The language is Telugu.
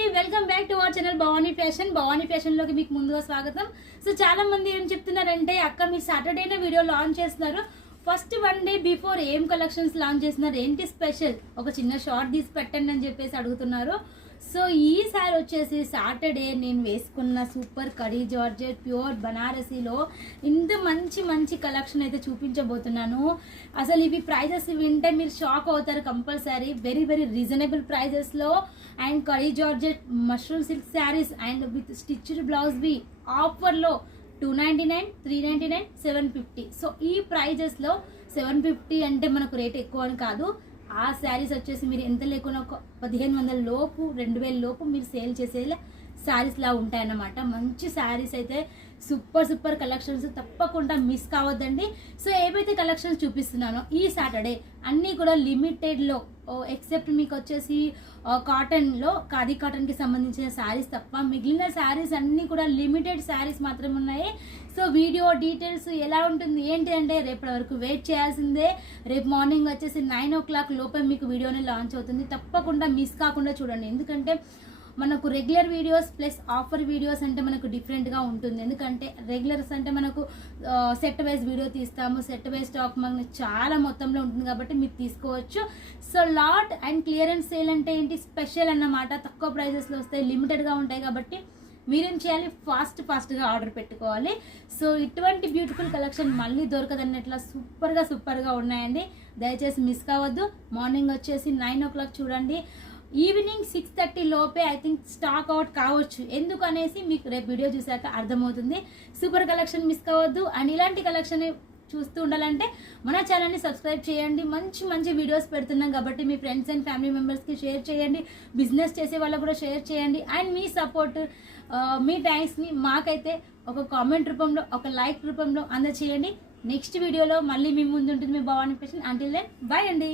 అండి, welcome back to our channel Bhavani fashion లోకి మీకు ముందుగా స్వాగతం. సో చాలా మంది ఏం చెప్తున్నారంటే, అక్క మీరు సాటర్డేనే వీడియో లాంచ్ చేస్తున్నారు, ఫస్ట్ 1 డే బిఫోర్ ఏం కలెక్షన్స్ లాంచ్ చేస్తున్నారు, ఏంటి స్పెషల్, ఒక చిన్న షార్ట్ తీసి పెట్టండి అని చెప్పేసి అడుగుతున్నారు. సో ఈసారి వచ్చేసి సాటర్డే నేను వేసుకున్న సూపర్ కడీ జార్జెట్ ప్యూర్ బనారసీలో ఇంత మంచి మంచి కలెక్షన్ అయితే చూపించబోతున్నాను. అసలు ఇవి ప్రైజెస్ వింటే మీరు షాక్ అవుతారు కంపల్సరీ. వెరీ వెరీ రీజనబుల్ ప్రైజెస్లో అండ్ కడీ georgette mushroom silk saris and with stitched బ్లౌజ్వి ఆఫర్లో 299, 399, 750. సో ఈ ప్రైజెస్లో 750 అంటే మనకు రేట్ ఎక్కువ అని కాదు. ఆ శారీస్ వచ్చేసి మీరు ఎంత లేకున్నా ఒక 1500 లోపు 2000 లోపు మీరు సేల్ చేసేలా శారీస్ లా ఉంటాయన్నమాట. మంచి శారీస్ అయితే సూపర్ కలెక్షన్స్, తప్పకుండా మిస్ కావద్దండి. సో ఏవైతే కలెక్షన్స్ చూపిస్తున్నానో ఈ సాటర్డే అన్నీ కూడా లిమిటెడ్లో, ఎక్సెప్ట్ మీకు వచ్చేసి కాటన్లో ఖాదీ కాటన్కి సంబంధించిన శారీస్ తప్ప మిగిలిన శారీస్ అన్నీ కూడా లిమిటెడ్ శారీస్ మాత్రమే ఉన్నాయి. సో వీడియో డీటెయిల్స్ ఎలా ఉంటుంది ఏంటి అంటే రేపటి వరకు వెయిట్ చేయాల్సిందే. రేపు మార్నింగ్ వచ్చేసి 9 o'clock లోపే మీకు వీడియోని లాంచ్ అవుతుంది. తప్పకుండా మిస్ కాకుండా చూడండి, ఎందుకంటే మనకు regular videos plus offer videos అంటే మనకు డిఫరెంట్గా ఉంటుంది. ఎందుకంటే రెగ్యులర్స్ అంటే మనకు సెట్ వైజ్ వీడియో తీస్తాము, సెట్ వైజ్ స్టాక్ మనకు చాలా మొత్తంలో ఉంటుంది కాబట్టి మీరు తీసుకోవచ్చు. So lot and clearance sale అంటే ఏంటి, స్పెషల్ అన్నమాట. తక్కువ ప్రైజెస్లో వస్తాయి, లిమిటెడ్గా ఉంటాయి కాబట్టి మీరేం చేయాలి, ఫాస్ట్గా ఆర్డర్ పెట్టుకోవాలి. సో ఇటువంటి బ్యూటిఫుల్ కలెక్షన్ మళ్ళీ దొరకదన్నట్లా సూపర్గా ఉన్నాయండి. దయచేసి మిస్ కావద్దు. మార్నింగ్ వచ్చేసి 9 o'clock చూడండి. ఈవినింగ్ 6:30 లోపే ఐ థింక్ స్టాక్ అవుట్ కావచ్చు. ఎందుకు అనేసి మీకు రేపు వీడియో చూసాక అర్థమవుతుంది. సూపర్ కలెక్షన్ మిస్ కావద్దు. అండ్ ఇలాంటి కలెక్షన్ చూస్తూ ఉండాలంటే మన ఛానల్ని సబ్స్క్రైబ్ చేయండి. మంచి వీడియోస్ పెడుతున్నాం కాబట్టి మీ ఫ్రెండ్స్ అండ్ ఫ్యామిలీ మెంబర్స్కి షేర్ చేయండి. బిజినెస్ చేసే వాళ్ళకు కూడా షేర్ చేయండి. అండ్ మీ సపోర్ట్, మీ థ్యాంక్స్ని మాకైతే ఒక కామెంట్ రూపంలో, ఒక లైక్ రూపంలో అందచేయండి. నెక్స్ట్ వీడియోలో మళ్ళీ మీ ముందు ఉంటుంది మీ Bhavani fashion. Until then bye అండి.